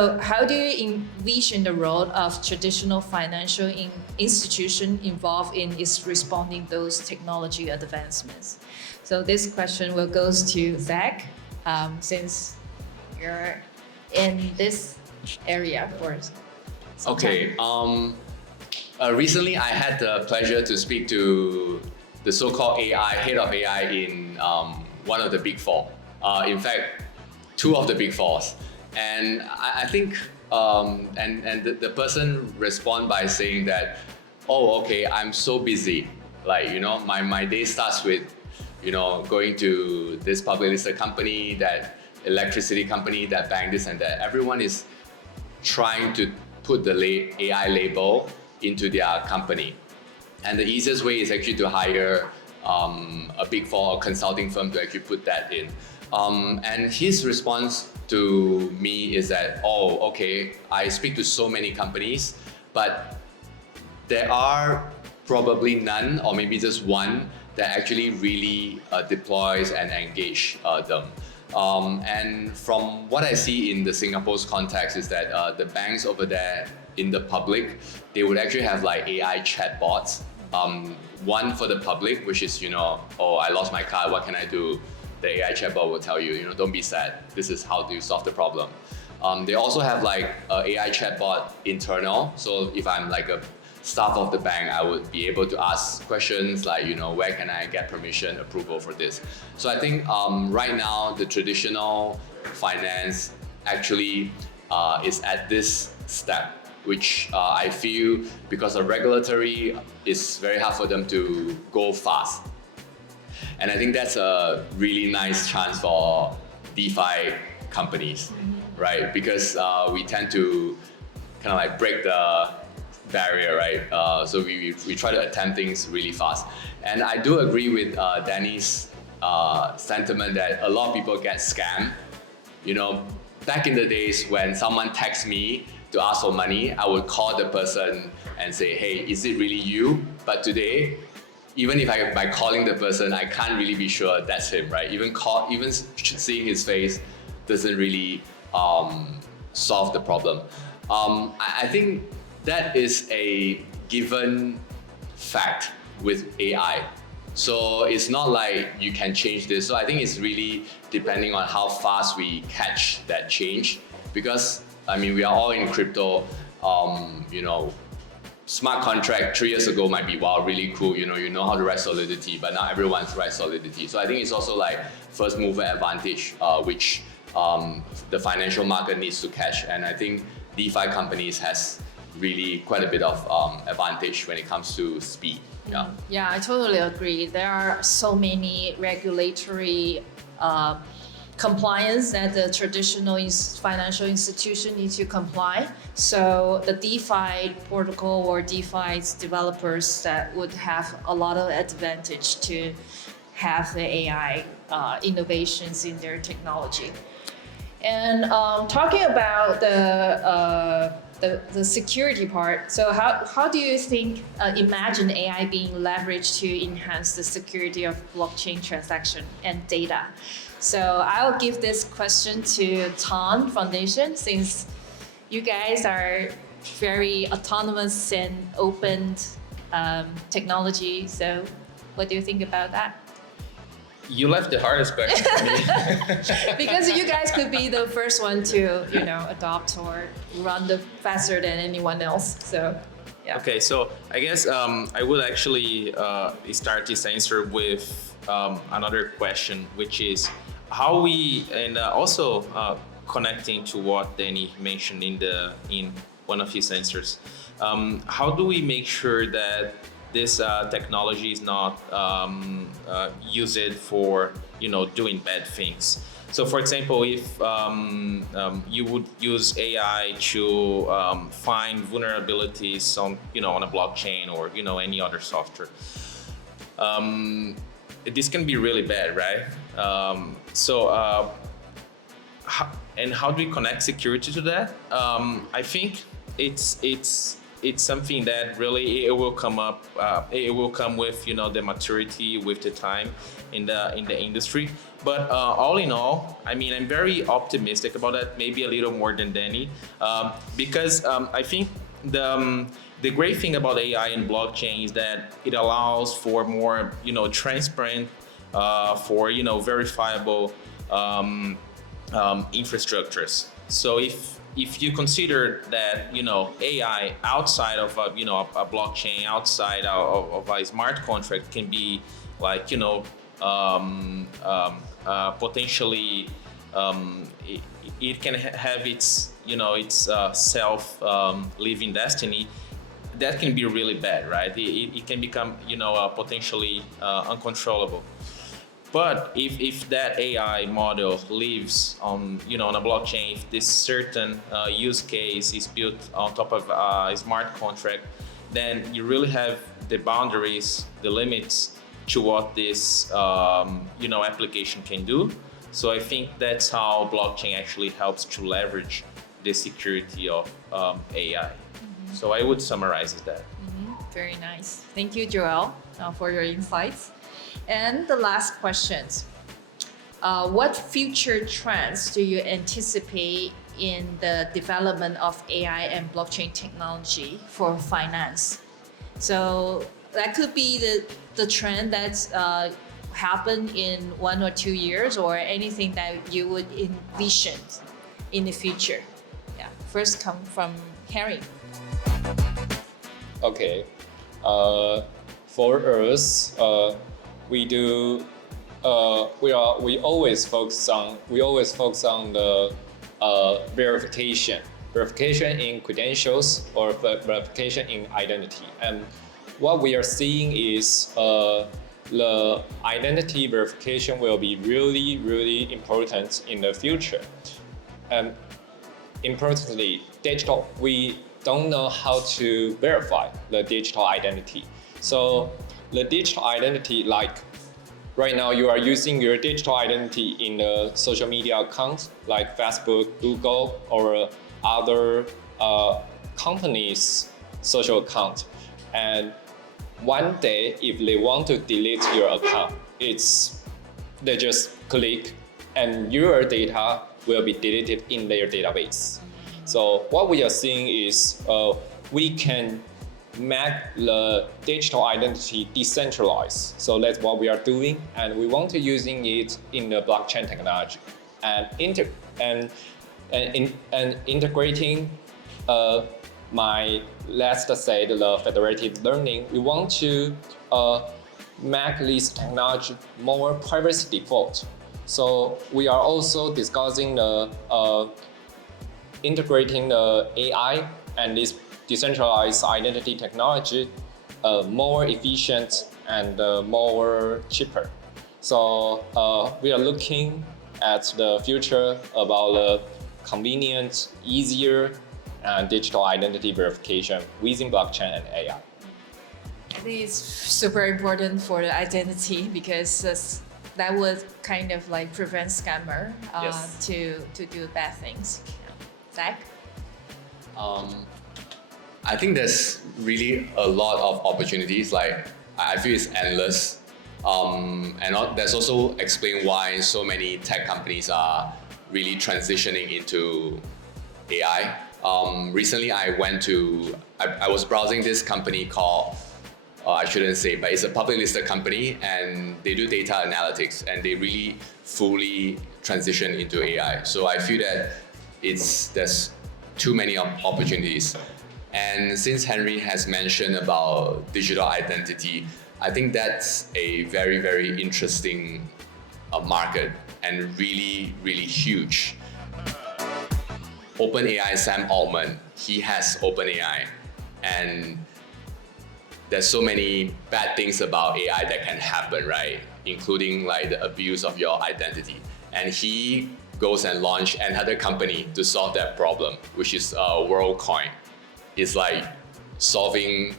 So how do you envision the role of traditional financial institution involved in its responding those technology advancements? So this question will goes to Zach, since you're in this area for some Okay. time. Recently, I had the pleasure to speak to the so-called head of AI in one of the big four. In fact, two of the big fours. And I think, the person respond by saying that, oh, okay, I'm so busy. Like, my day starts with, going to this public listed company, that electricity company, that bank, this and that. Everyone is trying to put the AI label into their company. And the easiest way is actually to hire a big four consulting firm to actually put that in. And his response to me is that, oh, okay, I speak to so many companies, but there are probably none, or maybe just one, that actually really deploys and engage them. And from what I see in the Singapore's context is that the banks over there in the public, they would actually have like AI chatbots. One for the public, which is, oh, I lost my card, what can I do? The AI chatbot will tell you, don't be sad. This is how to solve the problem. They also have like a AI chatbot internal. So if I'm like a staff of the bank, I would be able to ask questions like, where can I get permission, approval for this? So I think right now the traditional finance actually is at this step, which I feel because of regulatory, it's very hard for them to go fast. And I think that's a really nice chance for DeFi companies, right? Because we tend to kind of like break the barrier, right? So we try to attempt things really fast. And I do agree with Danny's sentiment that a lot of people get scammed. Back in the days when someone texts me to ask for money, I would call the person and say, hey, is it really you? But today, even if by calling the person, I can't really be sure that's him, right? Even seeing his face doesn't really solve the problem. I think that is a given fact with AI. So it's not like you can change this. So I think it's really depending on how fast we catch that change. Because we are all in crypto. Smart contract 3 years ago might be really cool. You know how to write Solidity, but now everyone writes Solidity. So I think it's also like first mover advantage, which the financial market needs to catch. And I think DeFi companies has really quite a bit of advantage when it comes to speed. Yeah, I totally agree. There are so many regulatory compliance that the traditional financial institution needs to comply. So the DeFi protocol or DeFi developers that would have a lot of advantage to have the AI innovations in their technology. And talking about the security part, so how do you think imagine AI being leveraged to enhance the security of blockchain transaction and data? So I'll give this question to Ton Foundation, since you guys are very autonomous and open technology. So what do you think about that? You left the hardest question for me. Because you guys could be the first one to, adopt or run faster than anyone else. So, yeah. Okay, so I guess I would actually start this answer with another question, which is how we, and also connecting to what Danny mentioned in one of his answers. How do we make sure that this technology is not used for doing bad things? So, for example, if you would use AI to find vulnerabilities on a blockchain or any other software, this can be really bad, right? How do we connect security to that? I think it's it's something that really it will come up. It will come with the maturity with the time in the industry. But all in all, I mean, I'm very optimistic about that. Maybe a little more than Danny, because I think the great thing about AI and blockchain is that it allows for more transparent, for verifiable infrastructures. So if you consider that AI outside of a blockchain, outside of a smart contract can be like potentially it can have its self living destiny. That can be really bad, right? It can become potentially uncontrollable. But if that AI model lives on on a blockchain, if this certain use case is built on top of a smart contract, then you really have the boundaries, the limits to what this application can do. So I think that's how blockchain actually helps to leverage the security of AI. So I would summarize that. Very nice. Thank you, Joel, for your insights. And the last questions. What future trends do you anticipate in the development of AI and blockchain technology for finance? So that could be the trend that's happened in 1 or 2 years, or anything that you would envision in the future. Yeah. First come from Harry. Okay. For us, we always focus on the verification in credentials or verification in identity. And what we are seeing is the identity verification will be really, really important in the future. And importantly, we don't know how to verify the digital identity. So the digital identity, like right now you are using your digital identity in the social media accounts like Facebook, Google, or other companies' social account. And one day, if they want to delete your account, they just click and your data will be deleted in their database. So what we are seeing is we can make the digital identity decentralized. So that's what we are doing, and we want to using it in the blockchain technology and integrating let's say the federated learning. We want to make this technology more privacy default. So we are also discussing integrating the AI and this decentralized identity technology more efficient and more cheaper. So we are looking at the future about the convenient, easier, and digital identity verification using blockchain and AI. I think it's super important for the identity, because that would kind of like prevent scammer Yes. to do bad things. Zach? I think there's really a lot of opportunities. Like I feel it's endless, that's also explained why so many tech companies are really transitioning into AI. Recently, I was browsing this company called, I shouldn't say, but it's a public listed company, and they do data analytics, and they really fully transition into AI. So I feel that there's too many opportunities. And since Henry has mentioned about digital identity, I think that's a very, very interesting market and really, really huge. OpenAI Sam Altman, he has OpenAI, and there's so many bad things about AI that can happen, right? Including like the abuse of your identity. And he goes and launch another company to solve that problem, which is WorldCoin. It's like solving,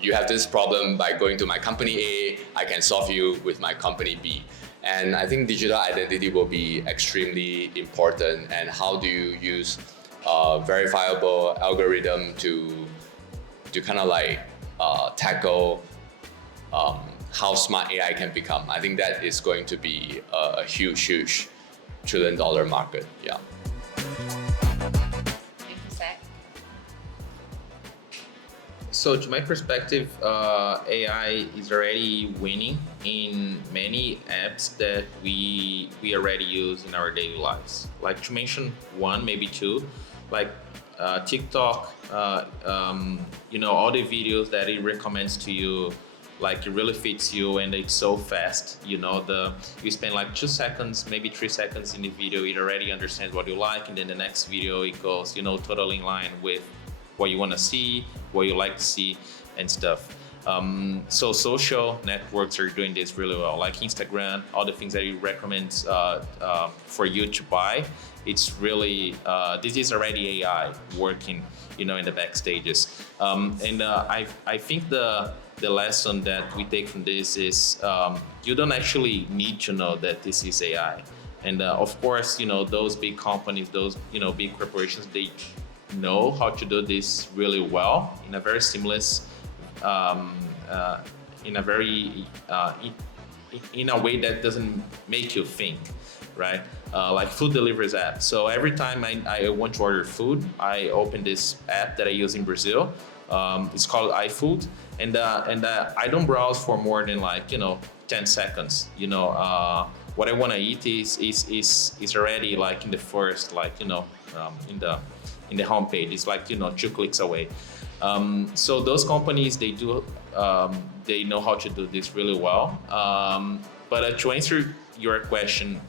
you have this problem by going to my company A, I can solve you with my company B. And I think digital identity will be extremely important. And how do you use verifiable algorithm to to kind of like tackle how smart AI can become. I think that is going to be a huge trillion-dollar market. Yeah. Thank you, Zach. So to my perspective, AI is already winning in many apps that we already use in our daily lives. Like to mention one, maybe two, like TikTok, all the videos that it recommends to you, like it really fits you and it's so fast. You spend like 2 seconds, maybe 3 seconds in the video, it already understands what you like, and then the next video it goes, totally in line with what you want to see, what you like to see, and stuff. So social networks are doing this really well, like Instagram, all the things that it recommends for you to buy. It's really, this is already AI working, in the backstages. I think the lesson that we take from this is you don't actually need to know that this is AI. And of course, those big companies, those, big corporations, they know how to do this really well in a very seamless, in a way that doesn't make you think, right? Like food deliveries app. So every time I want to order food, I open this app that I use in Brazil. It's called iFood, and I don't browse for more than 10 seconds. What I want to eat is already like in the first in the homepage. It's like 2 clicks away. So those companies, they know how to do this really well. But to answer your question,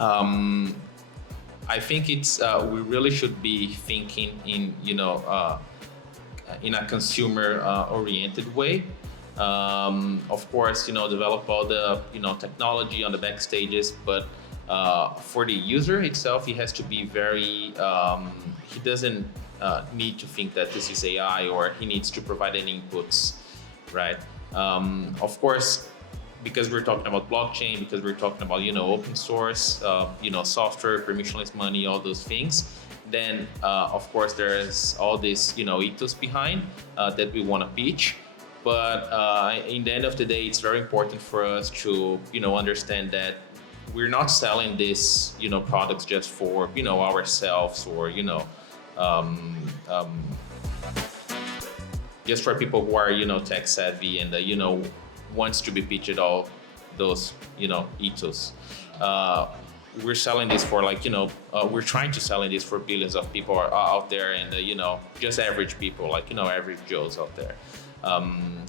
I think it's we really should be thinking in a consumer oriented way. Of course, develop all the technology on the backstages, but for the user itself, he has to be very. He doesn't need to think that this is AI or he needs to provide any inputs, right? Of course, because we're talking about blockchain, because we're talking about open source, software, permissionless money, all those things. Then of course there's all this ethos behind that we want to pitch. But in the end of the day, it's very important for us to understand that we're not selling this products just for ourselves or just for people who are tech savvy and wants to be pitched all those ethos. We're selling this for we're trying to sell this for billions of people out there, and just average people average Joes out there.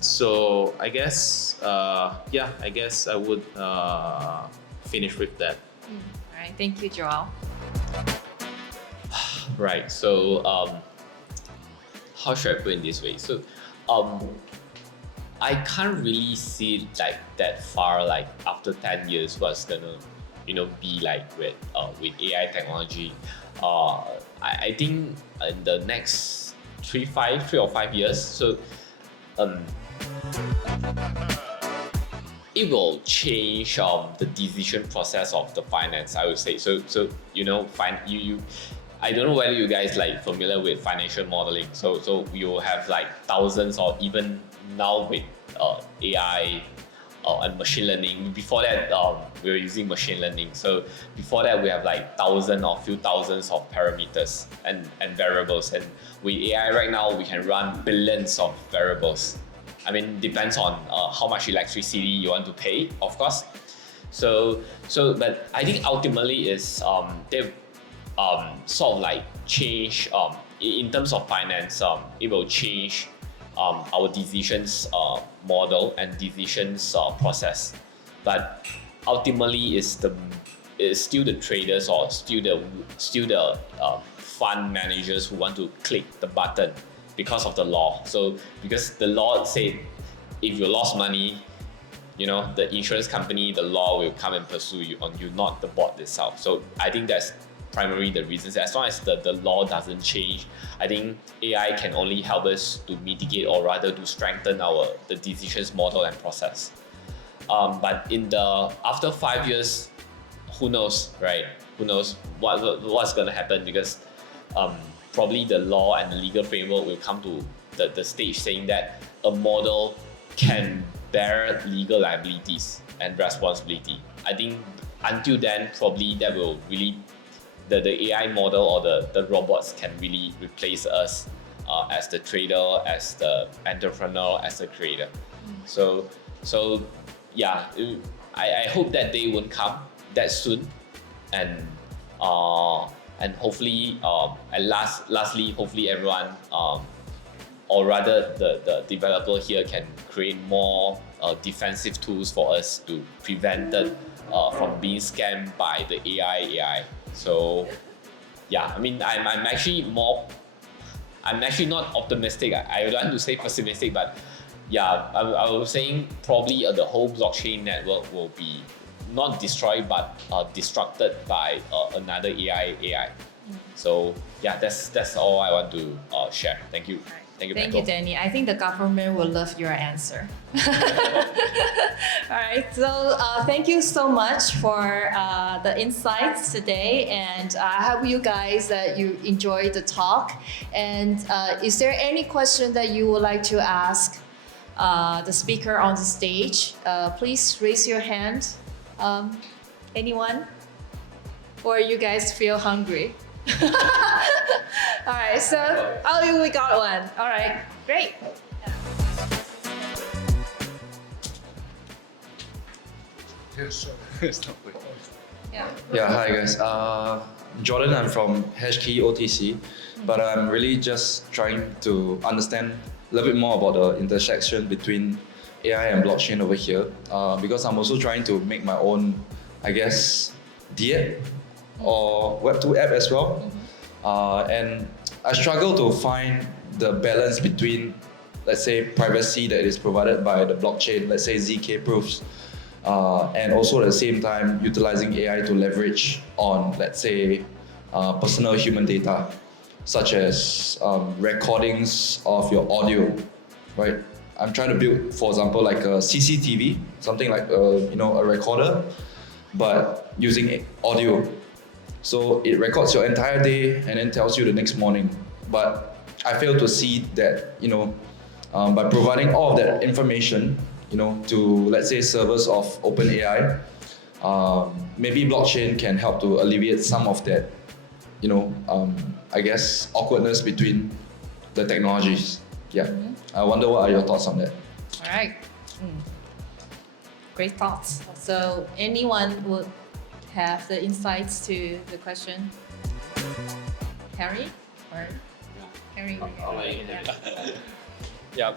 So I guess I would finish with that. All right, thank you, Joao. Right. So how should I put it this way? So I can't really see that far after 10 years what's gonna be with AI technology. I think in the next 3 or 5 years, so it will change the decision process of the finance, I would say. So I don't know whether you guys familiar with financial modeling. So you have thousands, or even now with AI and machine learning. Before that, we were using machine learning. So before that, we have thousands or few thousands of parameters and variables. And with AI right now, we can run billions of variables. I mean, depends on how much electricity you want to pay, of course. But I think ultimately is they sort of change in terms of finance. It will change our decisions model and decisions process. But ultimately, is still the traders or still the fund managers who want to click the button because of the law. So because the law said if you lost money, the insurance company, the law will come and pursue you, not the bot itself. So I think that's primarily the reasons. As long as the law doesn't change, I think AI can only help us to mitigate, or rather to strengthen the decisions model and process. But after 5 years, who knows, right? Who knows what's going to happen, because probably the law and the legal framework will come to the stage saying that a model can bear legal liabilities and responsibility. I think until then, probably that will really, the AI model or the robots can really replace us as the trader, as the entrepreneur, as the creator. So yeah, I hope that day won't come that soon, and hopefully and lastly, hopefully everyone or rather the developer here can create more defensive tools for us to prevent it from being scammed by the AI. So yeah, I mean I'm actually not optimistic. I would want to say pessimistic, but yeah, I was saying probably the whole blockchain network will be not destroyed but disrupted by another AI. So yeah, that's all I want to share. Thank you. Thank you, Thank Michael. you, Danny. I think the government will love your answer. All right, so thank you so much for the insights today, and I hope you guys that you enjoyed the talk. And is there any question that you would like to ask the speaker on the stage? Please raise your hand. Anyone? Or you guys feel hungry? All right, so we got one. All right, great. Yeah. Yeah, hi guys. Jordan, I'm from Hashkey OTC, but I'm really just trying to understand a little bit more about the intersection between AI and blockchain over here, because I'm also trying to make my own, I guess, DApp or Web2 app as well. And I struggle to find the balance between, let's say, privacy that is provided by the blockchain, let's say ZK proofs, and also at the same time utilizing AI to leverage on, let's say, personal human data, such as recordings of your audio, right? I'm trying to build, for example, like a CCTV, something like a recorder, but using audio. So it records your entire day and then tells you the next morning. But I fail to see that, by providing all of that information, to, let's say, servers of OpenAI, maybe blockchain can help to alleviate some of that, I guess, awkwardness between the technologies. Yeah. I wonder what are your thoughts on that? All right. Great thoughts. So anyone would have the insights to the question? Harry? Or Harry? Yeah,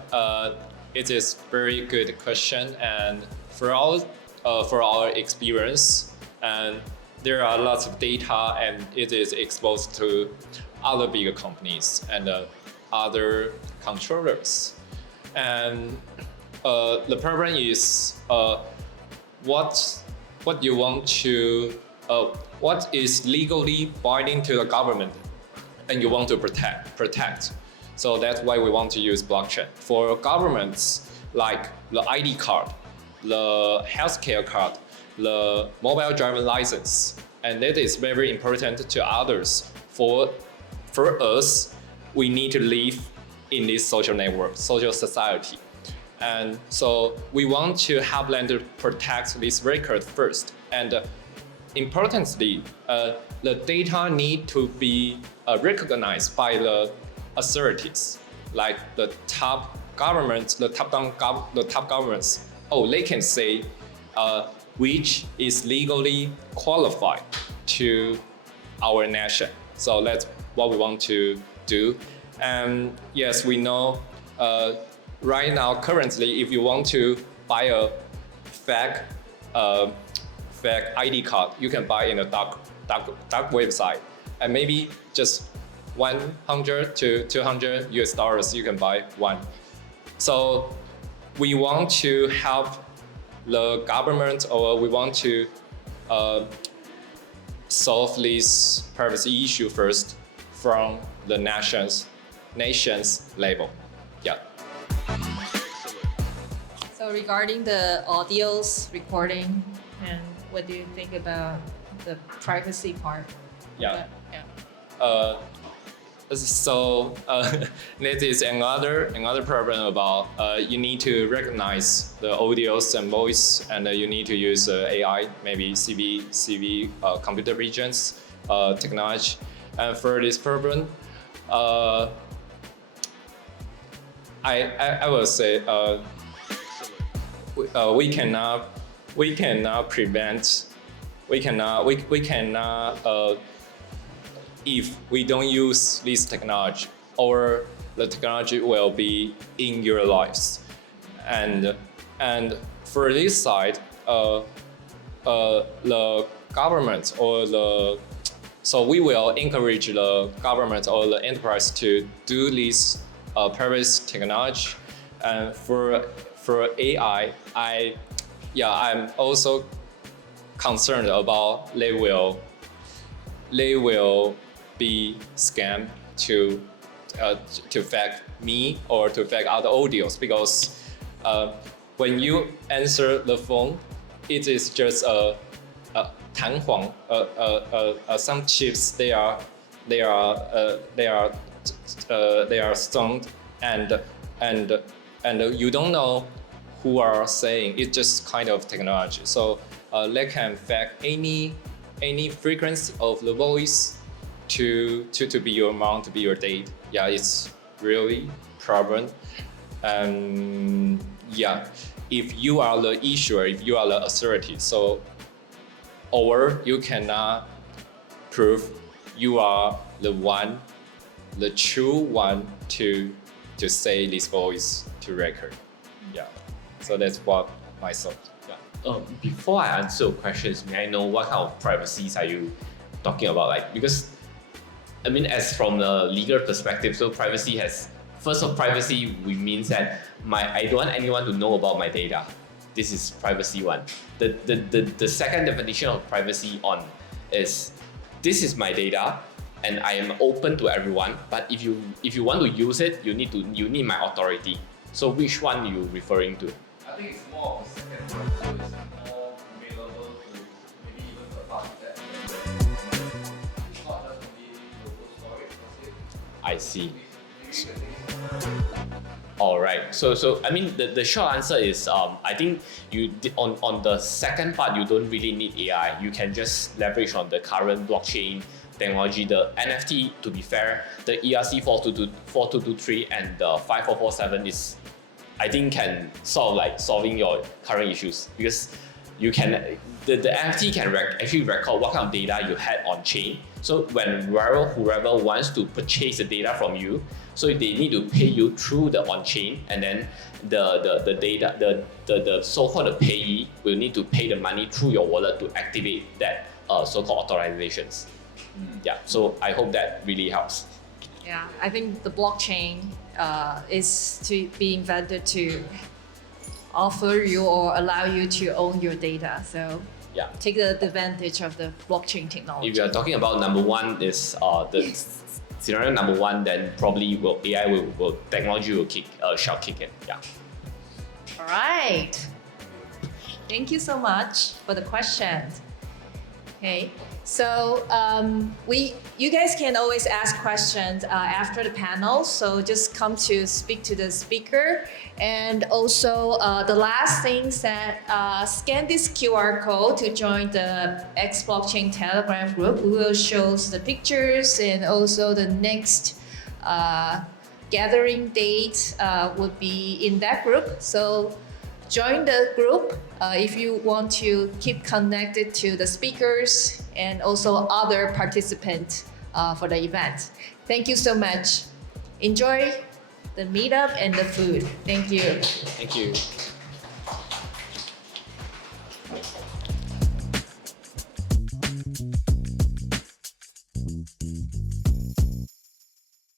it is very good question, and for our experience, and there are lots of data, and it is exposed to other bigger companies and other controllers, and the problem is what you want to what is legally binding to the government, and you want to protect. So that's why we want to use blockchain. For governments, like the ID card, the healthcare card, the mobile driver license, and that is very important to others. For us, we need to live in this social network, social society. And so we want to help them to protect this record first. And importantly, the data need to be recognized by the authorities, like the top governments, the top governments. They can say which is legally qualified to our nation. So that's what we want to do. And yes, we know right now, currently, if you want to buy a fake ID card, you can buy in a dark website, and maybe just $100 to $200 you can buy one. So we want to help the government, or we want to solve this privacy issue first from the nation's level. Yeah. So regarding the audio's recording, and what do you think about the privacy part? Yeah. So this is another problem about you need to recognize the audios and voice, and you need to use AI, maybe CV computer visions technology. And for this problem, I will say we cannot prevent, we cannot if we don't use this technology, or the technology will be in your lives. And for this side, the government or so we will encourage the government or the enterprise to do this private technology. And for AI, I'm also concerned about they will be scammed to fake me or to fake other audios, because when you answer the phone, it is just a 弹簧, some chips they are stoned, and you don't know who are saying. It's just kind of technology. So they can fake any frequency of the voice to be your mount, to be your date. Yeah, it's really problem. And yeah, if you are the issuer, if you are the authority, so or you cannot prove you are the one, the true one to say this voice to record. Yeah, so that's what my thought. Yeah. Before I answer your questions, may I know what kind of privacies are you talking about? Like, because I mean, as from the legal perspective, so privacy has, first of privacy, we means that I don't want anyone to know about my data. This is privacy one. The second definition of privacy on is, this is my data and I am open to everyone, but if you want to use it, you need my authority. So which one are you referring to? I think it's more of a second one, so it's more available to maybe even third party that it's not just only local storage per se. I see. All right. So I mean, the short answer is I think on the second part, you don't really need AI. You can just leverage on the current blockchain technology. The NFT, to be fair, the ERC 4223 and the 5447 is, I think, can sort of like solving your current issues, because you can the NFT can actually record what kind of data you had on chain. So when whoever wants to purchase the data from you, so they need to pay you through the on-chain, and then the data, the so-called payee will need to pay the money through your wallet to activate that so-called authorizations. Yeah, so I hope that really helps. Yeah, I think the blockchain is to be invented to offer you or allow you to own your data. So yeah, take the advantage of the blockchain technology. If you are talking about number one is the scenario number one, then probably AI will technology will shall kick in. Yeah. All right. Thank you so much for the questions. Okay, so you guys can always ask questions after the panel. So just come to speak to the speaker. And also the last thing is that scan this QR code to join the XBlockchain Telegram group. We will show the pictures, and also the next gathering date would be in that group. So join the group if you want to keep connected to the speakers and also other participants for the event. Thank you so much. Enjoy the meetup and the food. Thank you. Thank you.